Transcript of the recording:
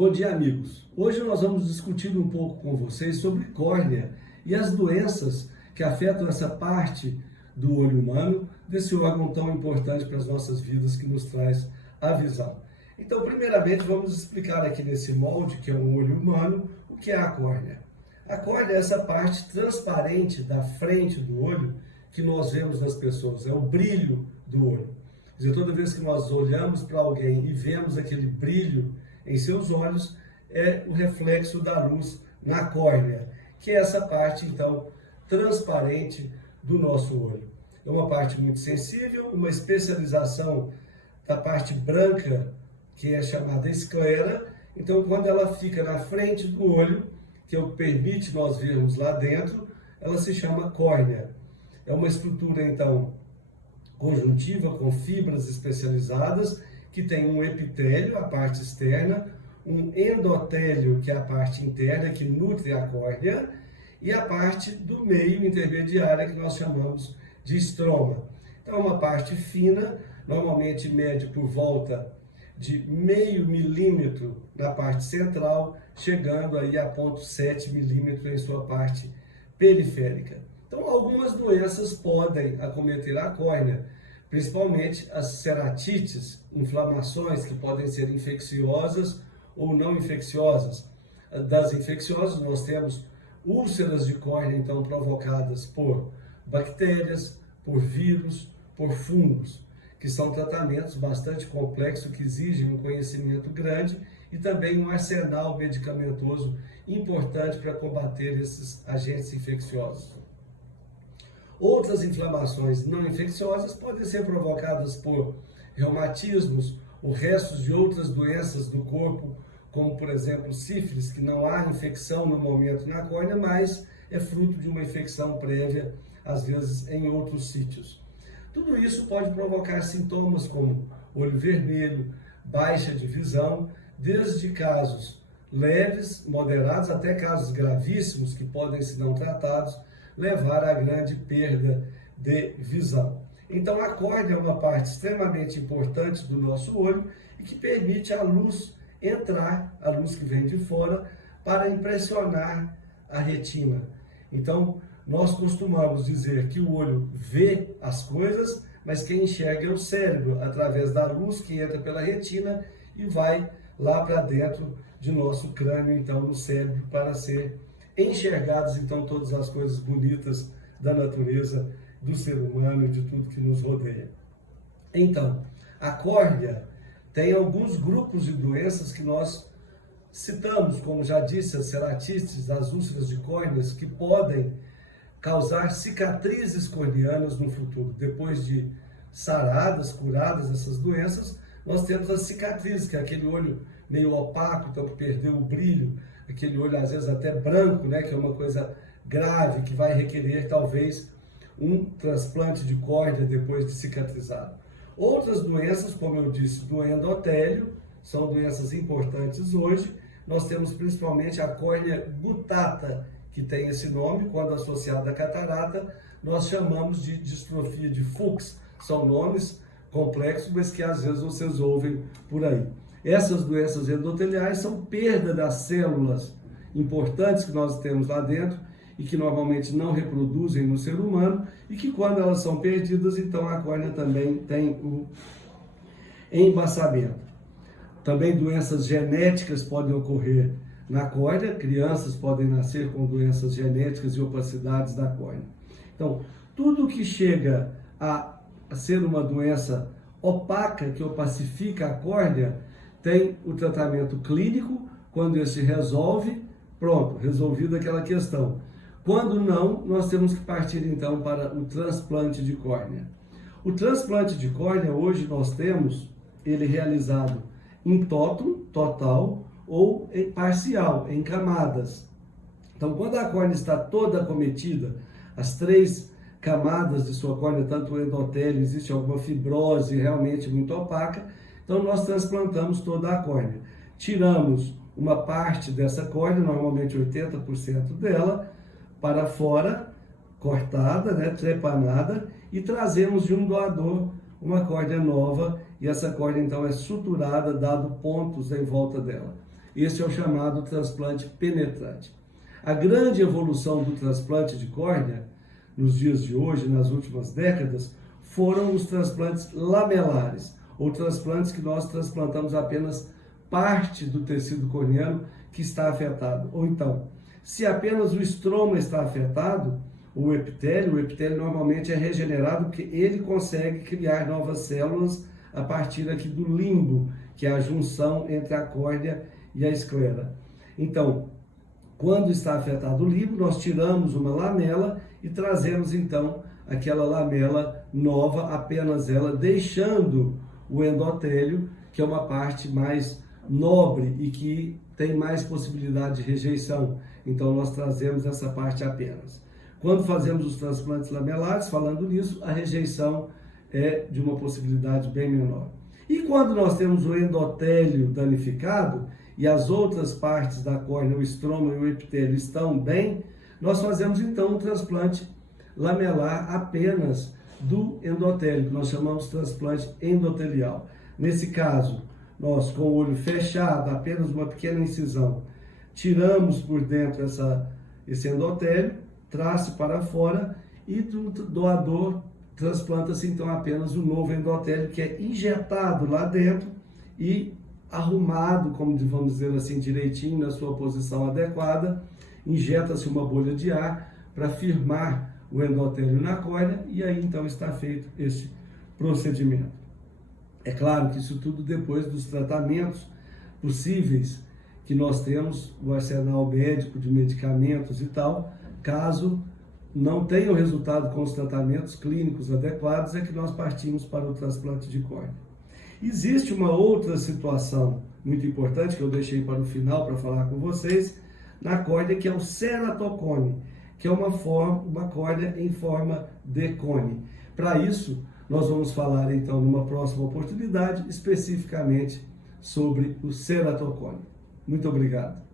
Bom dia, amigos. Hoje nós vamos discutir um pouco com vocês sobre córnea e as doenças que afetam essa parte do olho humano, desse órgão tão importante para as nossas vidas que nos traz a visão. Então, primeiramente, vamos explicar aqui nesse molde, que é um olho humano, o que é a córnea. A córnea é essa parte transparente da frente do olho que nós vemos nas pessoas, é o brilho do olho. Quer dizer, toda vez que nós olhamos para alguém e vemos aquele brilho em seus olhos, é o reflexo da luz na córnea, que é essa parte, então, transparente do nosso olho. É uma parte muito sensível, uma especialização da parte branca, que é chamada esclera. Então, quando ela fica na frente do olho, que permite nós vermos lá dentro, ela se chama córnea. É uma estrutura, então, conjuntiva com fibras especializadas, que tem um epitélio, a parte externa, um endotélio, que é a parte interna, que nutre a córnea, e a parte do meio intermediária, que nós chamamos de estroma. Então, é uma parte fina, normalmente mede por volta de meio milímetro na parte central, chegando aí a 0,7 milímetro em sua parte periférica. Então, algumas doenças podem acometer a córnea, principalmente as ceratites, inflamações que podem ser infecciosas ou não infecciosas. Das infecciosas, nós temos úlceras de córnea, então, provocadas por bactérias, por vírus, por fungos, que são tratamentos bastante complexos, que exigem um conhecimento grande e também um arsenal medicamentoso importante para combater esses agentes infecciosos. Outras inflamações não infecciosas podem ser provocadas por reumatismos ou restos de outras doenças do corpo, como, por exemplo, sífilis, que não há infecção no momento na córnea, mas é fruto de uma infecção prévia, às vezes em outros sítios. Tudo isso pode provocar sintomas como olho vermelho, baixa de visão, desde casos leves, moderados, até casos gravíssimos, que podem, se não tratados, levar à grande perda de visão. Então, a córnea é uma parte extremamente importante do nosso olho e que permite a luz entrar, a luz que vem de fora, para impressionar a retina. Então, nós costumamos dizer que o olho vê as coisas, mas quem enxerga é o cérebro, através da luz que entra pela retina e vai lá para dentro de nosso crânio, então, no cérebro, para ser enxergadas, então, todas as coisas bonitas da natureza, do ser humano e de tudo que nos rodeia. Então, a córnea tem alguns grupos de doenças que nós citamos, como já disse, as ceratites, as úlceras de córneas, que podem causar cicatrizes corneanas no futuro. Depois de saradas, curadas essas doenças, nós temos as cicatrizes, que é aquele olho meio opaco, então que perdeu o brilho, aquele olho às vezes até branco, né, que é uma coisa grave, que vai requerer talvez um transplante de córnea depois de cicatrizado. Outras doenças, como eu disse, do endotélio, são doenças importantes hoje. Nós temos principalmente a córnea gutata, que tem esse nome, quando associada à catarata, nós chamamos de distrofia de Fuchs. São nomes complexos, mas que às vezes vocês ouvem por aí. Essas doenças endoteliais são perda das células importantes que nós temos lá dentro e que normalmente não reproduzem no ser humano e que, quando elas são perdidas, então a córnea também tem o embaçamento. Também doenças genéticas podem ocorrer na córnea, crianças podem nascer com doenças genéticas e opacidades da córnea. Então, tudo que chega a ser uma doença opaca, que opacifica a córnea, tem o tratamento clínico. Quando esse resolve, pronto, resolvida aquela questão. Quando não, nós temos que partir então para o transplante de córnea. O transplante de córnea, hoje nós temos ele realizado em toto, total, ou em parcial, em camadas. Então, quando a córnea está toda acometida, as 3 camadas de sua córnea, tanto o endotélio, existe alguma fibrose realmente muito opaca, então nós transplantamos toda a córnea. Tiramos uma parte dessa córnea, normalmente 80% dela, para fora, cortada, né, trepanada, e trazemos de um doador uma córnea nova, e essa córnea então é suturada, dado pontos em volta dela. Esse é o chamado transplante penetrante. A grande evolução do transplante de córnea, nos dias de hoje, nas últimas décadas, foram os transplantes lamelares, ou transplantes que nós transplantamos apenas parte do tecido corneano que está afetado. Ou então, se apenas o estroma está afetado, o epitélio normalmente é regenerado porque ele consegue criar novas células a partir aqui do limbo, que é a junção entre a córnea e a esclera. Então, quando está afetado o limbo, nós tiramos uma lamela e trazemos então aquela lamela nova, apenas ela, deixando o endotélio, que é uma parte mais nobre e que tem mais possibilidade de rejeição. Então nós trazemos essa parte apenas. Quando fazemos os transplantes lamelares, falando nisso, a rejeição é de uma possibilidade bem menor. E quando nós temos o endotélio danificado e as outras partes da córnea, o estroma e o epitélio estão bem, nós fazemos então um transplante lamelar apenas do endotélio, que nós chamamos de transplante endotelial. Nesse caso, nós com o olho fechado, apenas uma pequena incisão, tiramos por dentro esse endotélio, traz para fora e do doador transplanta-se então apenas o novo endotélio, que é injetado lá dentro e arrumado, como vamos dizer assim, direitinho na sua posição adequada. Injeta-se uma bolha de ar para firmar o endotélio na córnea e aí então está feito esse procedimento. É claro que isso tudo depois dos tratamentos possíveis que nós temos, o arsenal médico de medicamentos e tal, caso não tenha o resultado com os tratamentos clínicos adequados, é que nós partimos para o transplante de córnea. Existe uma outra situação muito importante que eu deixei para o final para falar com vocês, na córnea, que é o ceratocone, que é uma córnea em forma de cone. Para isso, nós vamos falar então numa próxima oportunidade especificamente sobre o ceratocone. Muito obrigado.